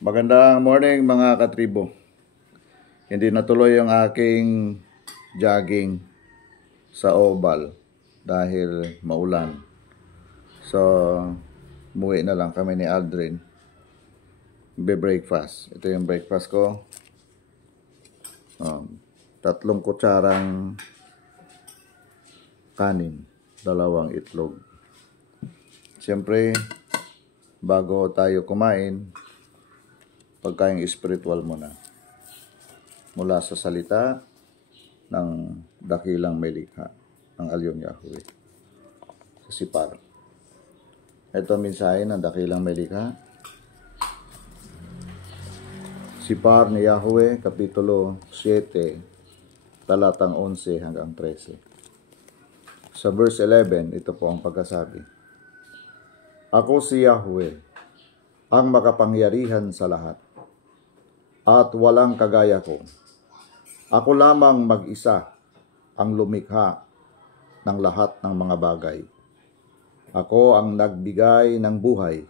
Magandang morning mga katribo. Hindi natuloy yung aking jogging sa oval dahil maulan. So, umuwi na lang kami ni Aldrin. Be-breakfast. Ito yung breakfast ko. 3 kutsarang kanin, 2 itlog. Siyempre, bago tayo kumain, pagkain spiritual muna. Mula sa salita ng dakilang may likha, ng Alyon Yahweh. Sa Sipar. Ito ang mensahe ng dakilang may likha. Sipar ni Yahweh, Kapitulo 7, talatang 11 hanggang 13. Sa verse 11, ito po ang pagkasabi. Ako si Yahweh, ang makapangyarihan sa lahat, at walang kagaya ko. Ako lamang mag-isa ang lumikha ng lahat ng mga bagay. Ako ang nagbigay ng buhay,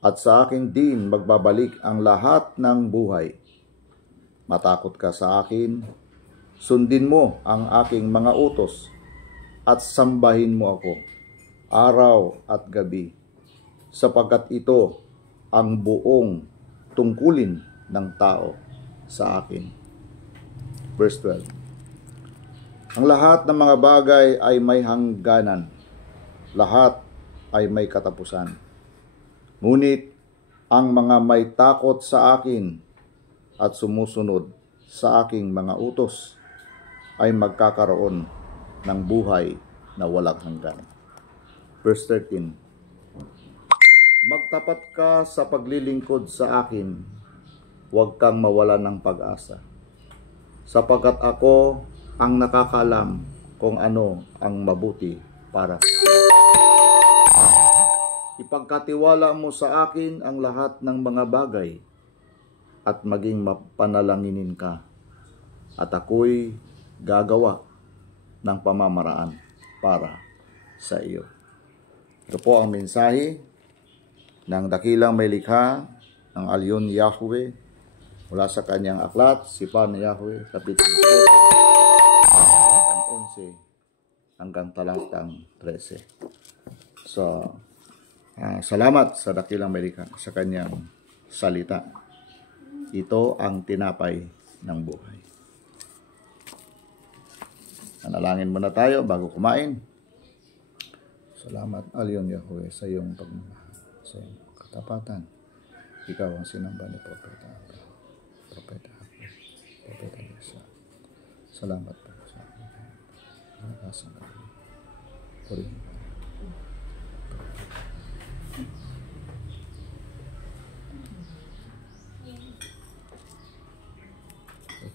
at sa akin din magbabalik ang lahat ng buhay. Matakot ka sa akin, sundin mo ang aking mga utos, at sambahin mo ako, araw at gabi, sapagkat ito ang buong tungkulin ng tao sa akin. Verse 12. Ang lahat ng mga bagay ay may hangganan. Lahat ay may katapusan. Ngunit ang mga may takot sa akin at sumusunod sa aking mga utos ay magkakaroon ng buhay na walang hanggan. Verse 13. Magtapat ka sa paglilingkod sa akin, huwag kang mawalan ng pag-asa, sapagkat ako ang nakakaalam kung ano ang mabuti para sa iyo. Ipagkatiwala mo sa akin ang lahat ng mga bagay at maging mapanalanginin ka, at ako'y gagawa ng pamamaraan para sa iyo. Ito po ang mensahe ng dakilang may likha ng Alyon Yahweh mula sa kanyang aklat, Sipar ni Yahweh, Kapitulo 7, talatang 11 hanggang talatang 13. So, salamat sa dakilang may likha sa kanyang salita. Ito ang tinapay ng buhay. Manalangin muna tayo bago kumain. Salamat, Alyon Yahweh, sa iyong pagmamahal, sa iyong katapatan. Ikaw ang sinamba ni Propeta Abel, Propeta Abel, Propeta Yesa. Salamat po sa akin. Nakasang kami. Purihin.